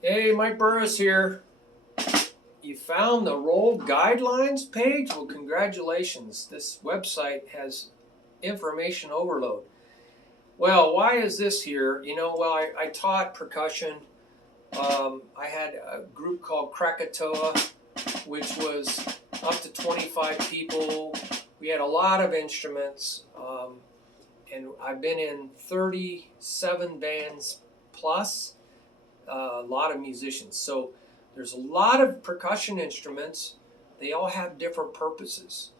Hey, Mike Burris here. You found the roll guidelines page? Well, congratulations. This website has information overload. Well, why is this here? I taught percussion. I had a group called Krakatoa, which was up to 25 people. We had a lot of instruments, and I've been in 37 bands plus. A lot of musicians. So there's a lot of percussion instruments. They all have different purposes.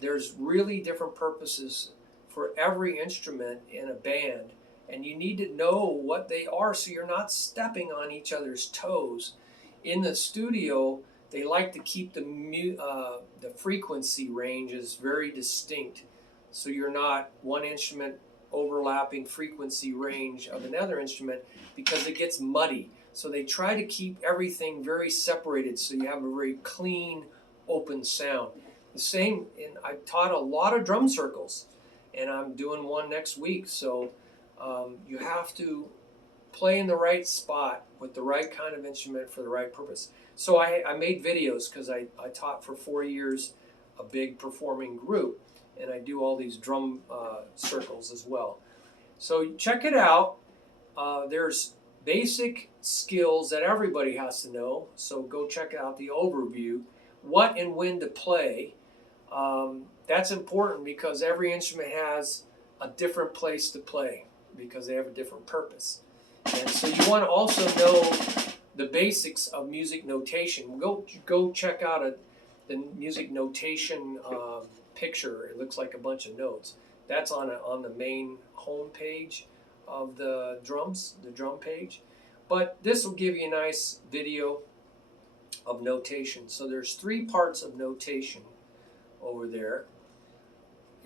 There's really different purposes for every instrument in a band, and you need to know what they are so you're not stepping on each other's toes. In the studio, they like to keep the frequency ranges very distinct, so you're not one instrument overlapping frequency range of another instrument because it gets muddy. So they try to keep everything very separated so you have a very clean, open sound. The same, and I taught a lot of drum circles, and I'm doing one next week. So you have to play in the right spot with the right kind of instrument for the right purpose. So I made videos because I taught for 4 years a big performing group, and I do all these drum circles as well. So check it out. There's basic skills that everybody has to know. So go check out the overview, what and when to play. That's important because every instrument has a different place to play because they have a different purpose. And so you want to also know the basics of music notation. Go check out the music notation picture. It looks like a bunch of notes. That's on the main home page of the drum page. But this will give you a nice video of notation. So there's 3 parts of notation over there.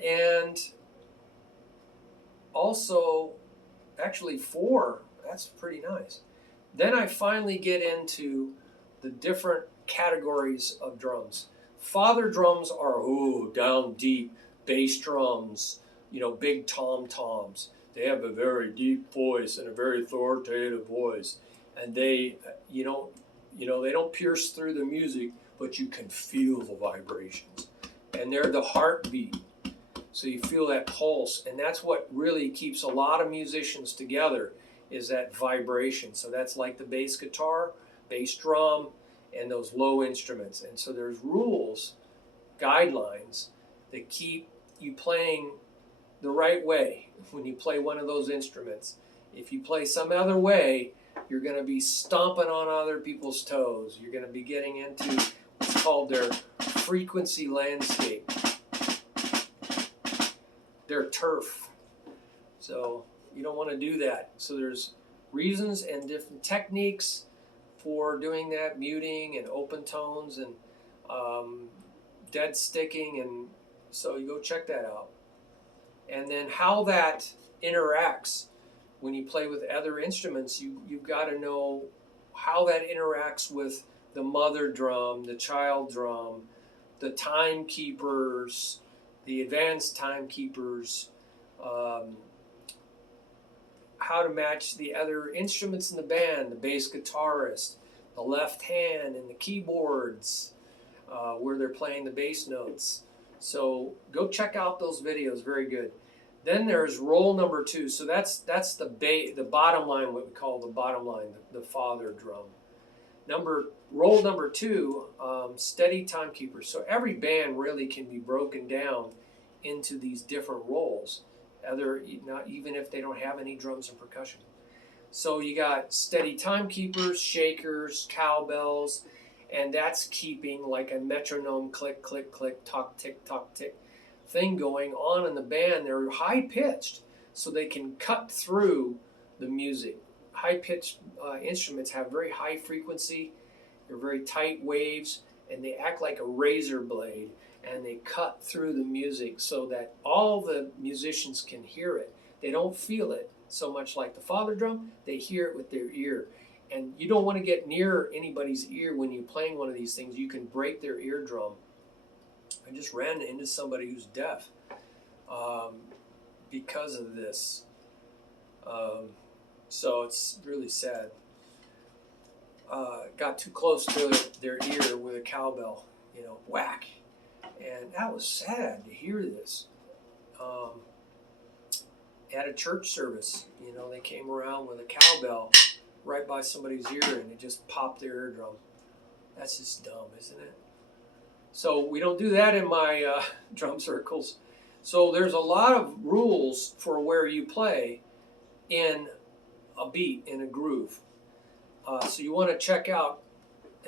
And also, actually 4. That's pretty nice. Then I finally get into the different categories of drums. Father drums are down deep, bass drums, big tom-toms. They have a very deep voice and a very authoritative voice, and they don't pierce through the music, but you can feel the vibrations, and they're the heartbeat. So you feel that pulse, and that's what really keeps a lot of musicians together, is that vibration. So that's like the bass guitar, bass drum, and those low instruments. And so there's rules, guidelines that keep you playing the right way when you play one of those instruments. If you play some other way, you're going to be stomping on other people's toes. You're going to be getting into what's called their frequency landscape, their turf. So you don't want to do that. So there's reasons and different techniques for doing that, muting and open tones and dead sticking, and so you go check that out. And then how that interacts when you play with other instruments, you've got to know how that interacts with the mother drum, the child drum, the timekeepers, the advanced timekeepers, how to match the other instruments in the band, the bass guitarist, the left hand, and the keyboards where they're playing the bass notes. So go check out those videos, very good. Then there's roll number 2. So that's the bottom line, what we call the bottom line, the father drum. Roll number 2, steady timekeeper. So every band really can be broken down into these different roles, even if they don't have any drums and percussion. So you got steady timekeepers, shakers, cowbells, and that's keeping like a metronome click, click, click, tock, tick, thing going on in the band. They're high pitched, so they can cut through the music. High pitched instruments have very high frequency, they're very tight waves, and they act like a razor blade, and they cut through the music so that all the musicians can hear it. They don't feel it so much like the father drum, they hear it with their ear. And you don't want to get near anybody's ear when you're playing one of these things. You can break their eardrum. I just ran into somebody who's deaf because of this. So it's really sad. got too close to their ear with a cowbell, you know, whack. And that was sad to hear this. At a church service, you know, they came around with a cowbell right by somebody's ear and it just popped their eardrum. That's just dumb, isn't it? So we don't do that in my drum circles. So there's a lot of rules for where you play in a beat, in a groove. So you want to check out,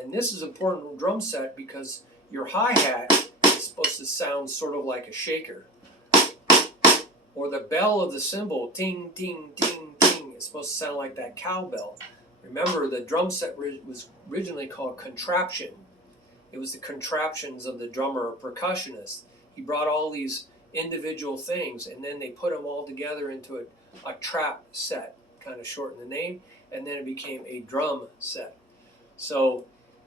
and this is important in drum set because your hi-hat is supposed to sound sort of like a shaker. Or the bell of the cymbal, ting, ting, ting, ting, is supposed to sound like that cowbell. Remember, the drum set was originally called contraption. It was the contraptions of the drummer or percussionist. He brought all these individual things, and then they put them all together into a trap set, kind of shortened the name, and then it became a drum set. So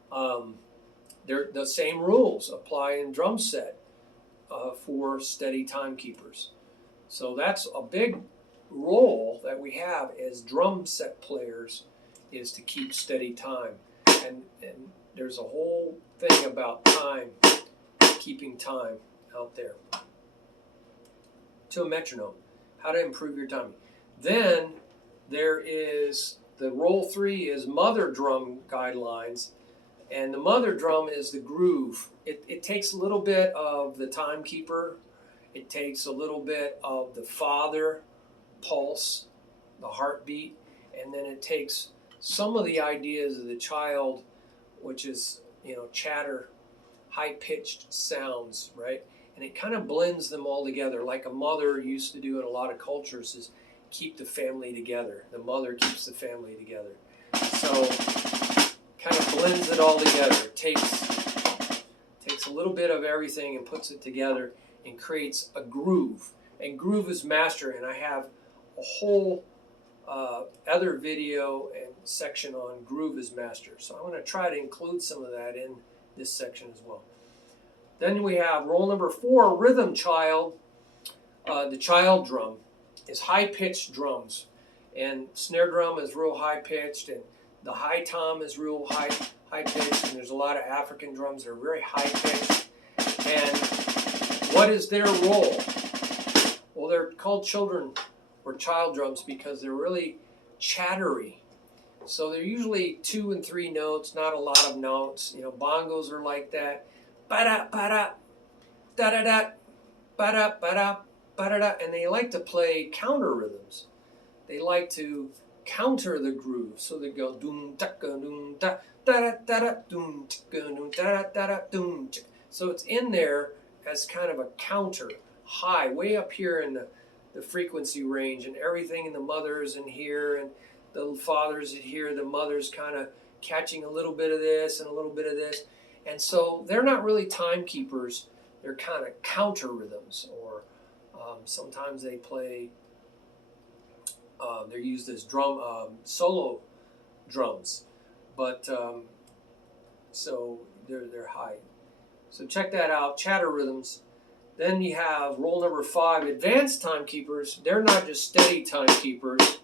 the same rules apply in drum set for steady timekeepers. So that's a big role that we have as drum set players, is to keep steady time. And there's a whole thing about time, keeping time out there. To a metronome, how to improve your timing. Then there is the roll 3 is mother drum guidelines, and the mother drum is the groove. It takes a little bit of the timekeeper. It takes a little bit of the father pulse, the heartbeat, and then it takes some of the ideas of the child, which is, you know, chatter, high-pitched sounds, right? And it kind of blends them all together, like a mother used to do in a lot of cultures, is keep the family together. The mother keeps the family together. So kind of blends it all together. It takes a little bit of everything and puts it together and creates a groove. And groove is master, and I have a whole other video and section on groove is master. So I'm going to try to include some of that in this section as well. Then we have roll number 4, rhythm child. The child drum is high-pitched drums, and snare drum is real high-pitched, and the high tom is real high-pitched, and there's a lot of African drums that are very high-pitched. And what is their role? Well, they're called children or child drums because they're really chattery. So they're usually 2 and 3 notes, not a lot of notes. You know, bongos are like that. Ba-da, ba-da, da-da-da, ba-da, ba-da, ba-da-da. And they like to play counter rhythms. They like to counter the groove. So they go doom da doom da da da da doom doom da da doom. So it's in there as kind of a counter, high, way up here in the frequency range, and everything in the mother's in here, and the father's in here, the mother's kind of catching a little bit of this and a little bit of this. And so they're not really timekeepers, they're kind of counter rhythms, or sometimes they play, they're used as drum, solo drums, but so they're high. So check that out, chatter rhythms. Then you have roll number 5, advanced timekeepers. They're not just steady timekeepers.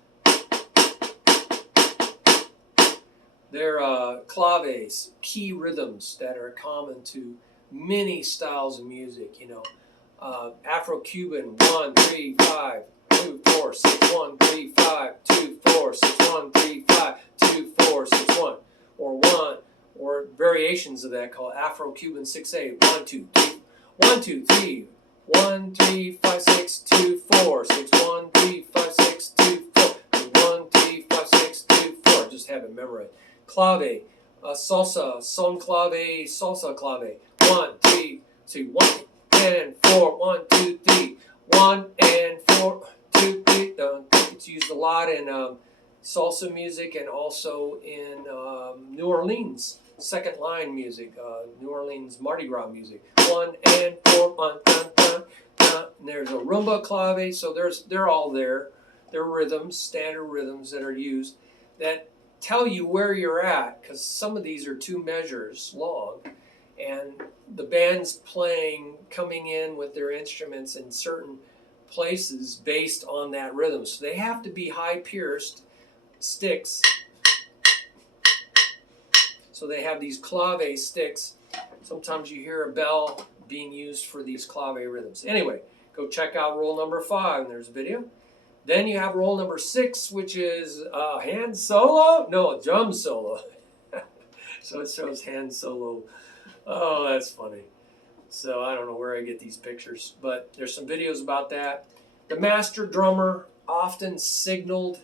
They're claves, key rhythms that are common to many styles of music. You know, Afro-Cuban, 1, 3, 5, 2, 4, 6, 1, 3, 5, 2, 4, 6, 1, 3, 5, 2, 4, 6, 1, or 1, or variations of that called Afro-Cuban 6/8, 1, 2, 3, 1, 2, 3, 1, 3, 5, 6, 2, 4, 6, 1, 3, 5, 6, 2, 4, 1, 3, 5, 6, 2, 4. Just have it memorized. Clave, salsa, son clave, salsa clave. 1, 3, 2, 1 and 4, 1, 2, 3, 1 and 4, 2, 3. It's used a lot in salsa music and also in New Orleans second line music, New Orleans Mardi Gras music. 1 and 4, 1, dun, dun, dun. And there's a rumba clave, so they're all there. They're rhythms, standard rhythms that are used that tell you where you're at, because some of these are 2 measures long, and the band's playing, coming in with their instruments in certain places based on that rhythm. So they have to be high-pierced sticks So they have these clave sticks. Sometimes you hear a bell being used for these clave rhythms. Anyway, go check out roll number 5, and there's a video. Then you have roll number 6, which is a hand solo? No, a drum solo. So it shows hand solo. Oh, that's funny. So I don't know where I get these pictures, but there's some videos about that. The master drummer often signaled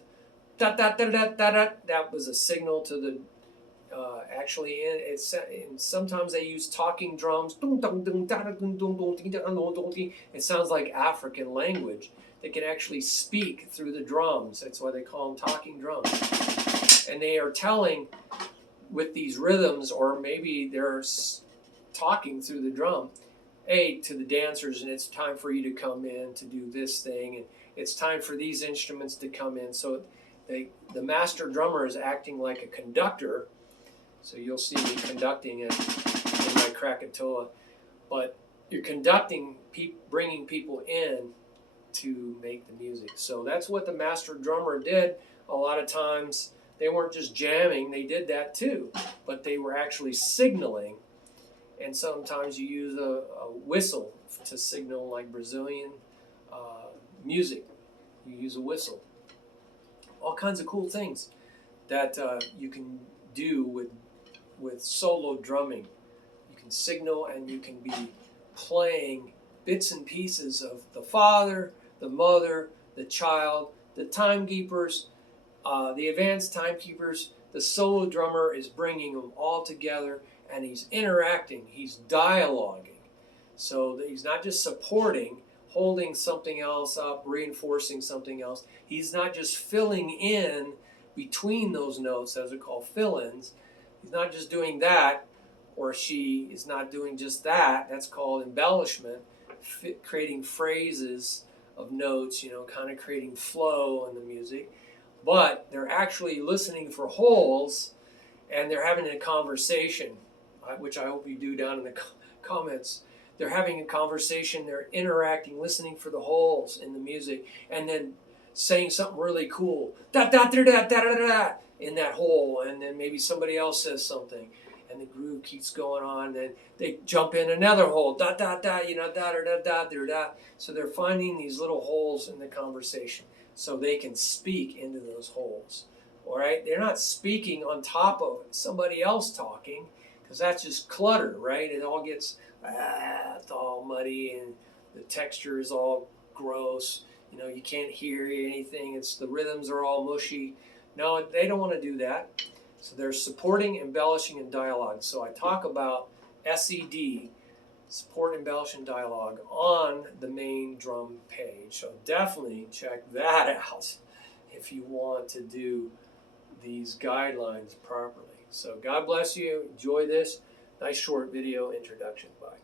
da da da da da da. That was a signal to the actually and sometimes they use talking drums. It sounds like African language. They can actually speak through the drums. That's why they call them talking drums. And they are telling with these rhythms, or maybe they're talking through the drum, hey, to the dancers, and it's time for you to come in to do this thing, and it's time for these instruments to come in. So the master drummer is acting like a conductor. So you'll see me conducting it in my Krakatoa, but you're conducting, bringing people in to make the music. So that's what the master drummer did. A lot of times they weren't just jamming, they did that too, but they were actually signaling. And sometimes you use a whistle to signal, like Brazilian music. You use a whistle. All kinds of cool things that you can do with solo drumming. You can signal, and you can be playing bits and pieces of the father, the mother, the child, the timekeepers, the advanced timekeepers. The solo drummer is bringing them all together, and he's interacting, he's dialoguing. So that he's not just supporting, holding something else up, reinforcing something else. He's not just filling in between those notes, as they're called fill-ins. He's not just doing that, or she is not doing just that. That's called embellishment, creating phrases of notes, kind of creating flow in the music. But they're actually listening for holes, and they're having a conversation, which I hope you do down in the comments. They're having a conversation, they're interacting, listening for the holes in the music, and then saying something really cool, da da da da da da da, in that hole, and then maybe somebody else says something, and the groove keeps going on, then they jump in another hole, da da da, da da da da da da. So they're finding these little holes in the conversation, so they can speak into those holes. All right, they're not speaking on top of somebody else talking, because that's just clutter, right? It all gets it's all muddy, and the texture is all gross. You can't hear anything. The rhythms are all mushy. No, they don't want to do that. So they're supporting, embellishing, and dialogue. So I talk about SED, support, embellish, and dialogue, on the main drum page. So definitely check that out if you want to do these guidelines properly. So God bless you. Enjoy this. Nice short video introduction. Bye.